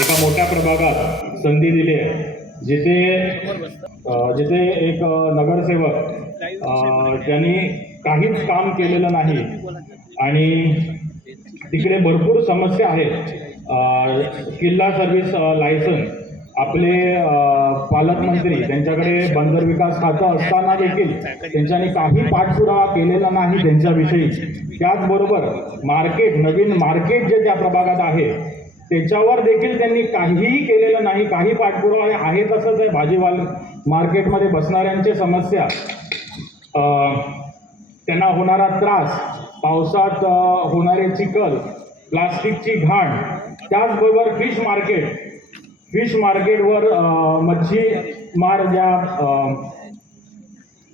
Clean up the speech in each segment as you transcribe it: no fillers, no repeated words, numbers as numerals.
एका मोठ्या प्रभागात संधी दिली आहे, जिथे एक नगरसेवक ज्यांनी काहीच काम केलेलं नाही आणि तिकडे भरपूर समस्या आहेत. किल्ला सर्व्हिस लायसन्स आपले पालकमंत्री त्यांच्याकडे बंदर विकास खातं असताना देखील त्यांच्यानी काही पाठपुरावा केलेला नाही त्यांच्याविषयी. त्याचबरोबर नवीन मार्केट जे त्या प्रभागात आहे त्याच्यावर देखील त्यांनी काहीही केलेलं नाही. काही पाठपुरावा आहे तसंच आहे. भाजीपाला मार्केटमध्ये बसणाऱ्यांची समस्या, त्यांना होणारा त्रास, पावसात होणारे चिखल, प्लास्टिकची घाण, त्याचबरोबर फिश मार्केटवर मच्छीमार ज्या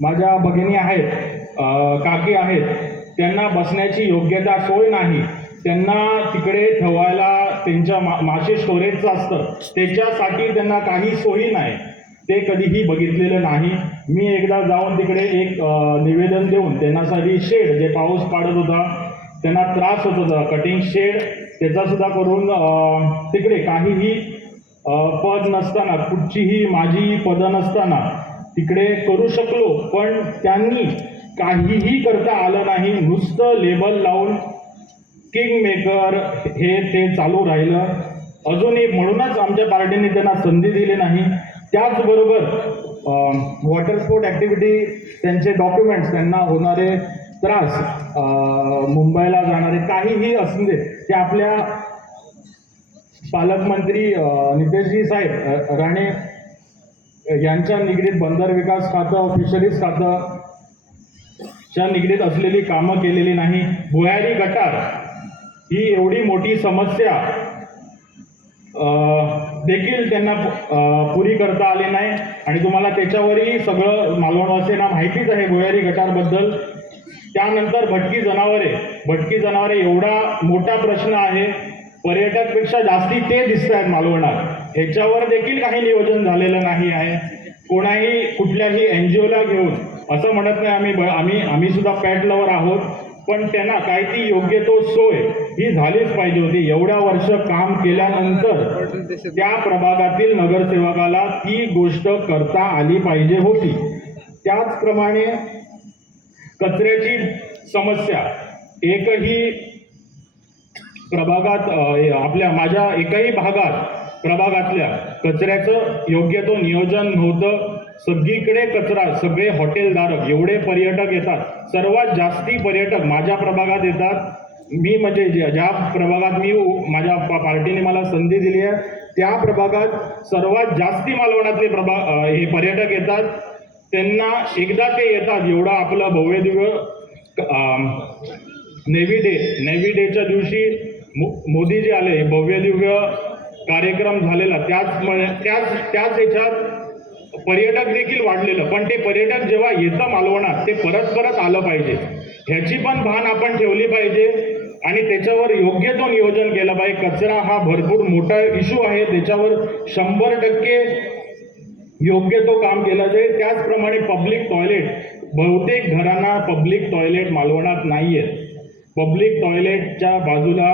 माझ्या भगिनी आहेत, काकी आहेत, त्यांना बसण्याची योग्यता सोय नाही. त्यांना तिकडे ठेवायला त्यांच्या मासे स्टोरेजचं असतं, त्याच्यासाठी त्यांना काही सोयी नाही. ते कधीही बघितलेलं नाही. मी एकदा जाऊन तिकडे एक निवेदन देऊन त्यांच्यासाठी शेड, जे पाऊस पाडत होता त्यांना त्रास होत होता, कटिंग शेड त्याचा सुद्धा करून तिकडे काहीही पद नसताना, कुठचीही माझी पदं नसताना तिकडे करू शकलो, पण त्यांनी काहीही करता आलं नाही. नुसतं लेबल लावून किंग मेकर हे ते चालू राहिलं. अजूनही म्हणूनच आमच्या पार्टीने त्यांना संधी दिली नाही. त्याचबरोबर वॉटर स्पोर्ट ॲक्टिव्हिटी, त्यांचे डॉक्युमेंट्स, त्यांना होणारे त्रास, मुंबईला जाणारे काहीही असू दे, ते आपल्या पालकमंत्री नितेशजी साहेब राणे यांच्या निगडीत बंदर विकास खातं, फिशरीज खातं च्या निगडीत असलेली कामं केलेली नाही. भुयारी गटार ही एवढी मोठी समस्या देखील त्यांना पुरी करता आली नाही. आणि तुम्हाला त्याच्यावरही सगळं मालवणवासीयांना माहितीच आहे भुयारी गटारबद्दल. त्यानंतर भटकी जनावरे एवढा मोठा प्रश्न आहे. पर्यटकपेक्षा जास्ती ते दिसत आहेत मालवणात. ह्याच्यावर देखील काही नियोजन झालेलं नाही आहे. कुठल्याही NGOला घेऊन असं म्हणत नाही आम्ही सुद्धा पॅट लवर आहोत, पण त्यांना काय ती योग्य तो सोय ही झालीच पाहिजे होती. एवढ्या वर्ष काम केल्यानंतर त्या प्रभागातील नगरसेवकाला ती गोष्ट करता आली पाहिजे होती. त्याचप्रमाणे कचऱ्याची समस्या एकही प्रभागात, माझ्या एकही प्रभागातल्या कचऱ्याचं योग्य तो नियोजन नव्हतं. सगळीकडे कचरा, सगळे हॉटेलधारक, एवढे पर्यटक येतात, सर्वात जास्ती पर्यटक माझ्या प्रभागात येतात. मी म्हणजे ज्या प्रभागात माझ्या पार्टीने मला संधी दिली आहे त्या प्रभागात सर्वात जास्ती मालवणातले हे पर्यटक येतात. त्यांना एकदा ते येतात, एवढं आपलं भव्य दिव्य नेव्ही डेच्या दिवशी मोदीजी आले, भव्य दिव्य कार्यक्रम झालेला, त्याच ह्याच्यात पर्यटक देखील वाढलेलं. पण ते पर्यटक जेव्हा येतं मालवणात, ते परत आलं पाहिजे, ह्याची पण भान आपण ठेवली पाहिजे आणि त्याच्यावर योग्य तो नियोजन केलं पाहिजे. कचरा हा भरपूर मोठा इश्यू आहे, त्याच्यावर 100% योग्य तो काम केलं जाईल. त्याचप्रमाणे पब्लिक टॉयलेट, बहुतेक घरांना पब्लिक टॉयलेट मालवणात नाही आहेत. पब्लिक टॉयलेटच्या बाजूला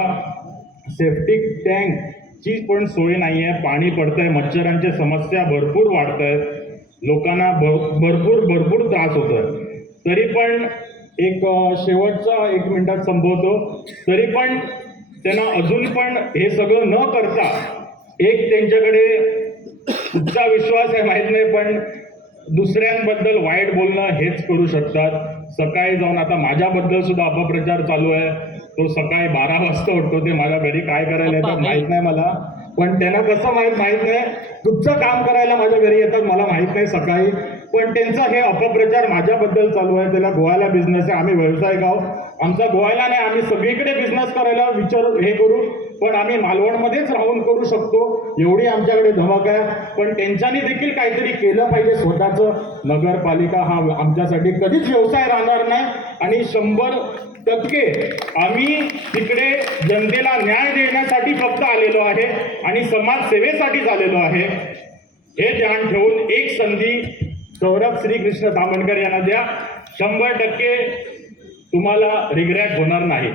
सेप्टिक टँकची पण सोय नाही आहे. पाणी पडतंय, मच्छरांच्या समस्या भरपूर वाढत आहेत, लोकांना भरपूर त्रास होतोय. तरी पण एक शेवटचा 1 मिनिटात संपवतो. तरी पण त्यांना अजून पण हे सगळं न करता एक त्यांच्याकडे कुठचा विश्वास आहे माहीत नाही, पण दुसऱ्यांबद्दल वाईट बोलणं हेच करू शकतात. सकाळी जाऊन, आता माझ्याबद्दल सुद्धा अपप्रचार चालू आहे. तो सकाळी 12 वाजता उठतो, ते माझ्या घरी काय करायला येतात माहित नाही मला, पण त्यांना कसं माहित नाही. तुमचं काम करायला माझ्या घरी येतात मला माहित नाही सकाळी, पण त्यांचा हे अपप्रचार माझ्याबद्दल चालू आहे. त्याला गोव्याला बिझनेस आहे, आम्ही व्यावसायिक आहोत. आमचा गोव्याला नाही, आम्ही सगळीकडे बिझनेस करायला हे करू, पण आम्ही मालवणमध्येच राहून करू शकतो, एवढी आमच्याकडे धमक आहे. पण त्यांच्यानी देखील काहीतरी केलं पाहिजे स्वतःचं. नगरपालिका हा आमच्यासाठी कधीच व्यवसाय राहणार नाही आणि 100% आम्ही तिकडे जनतेला न्याय देण्यासाठी फक्त आलेलो आहे आणि समाजसेवेसाठीच आलेलो आहे. हे ध्यान ठेवून एक संधी सौरभ श्रीकृष्ण तामणकर यांना द्या. 100% तुम्हाला रिग्रेट होणार नाही.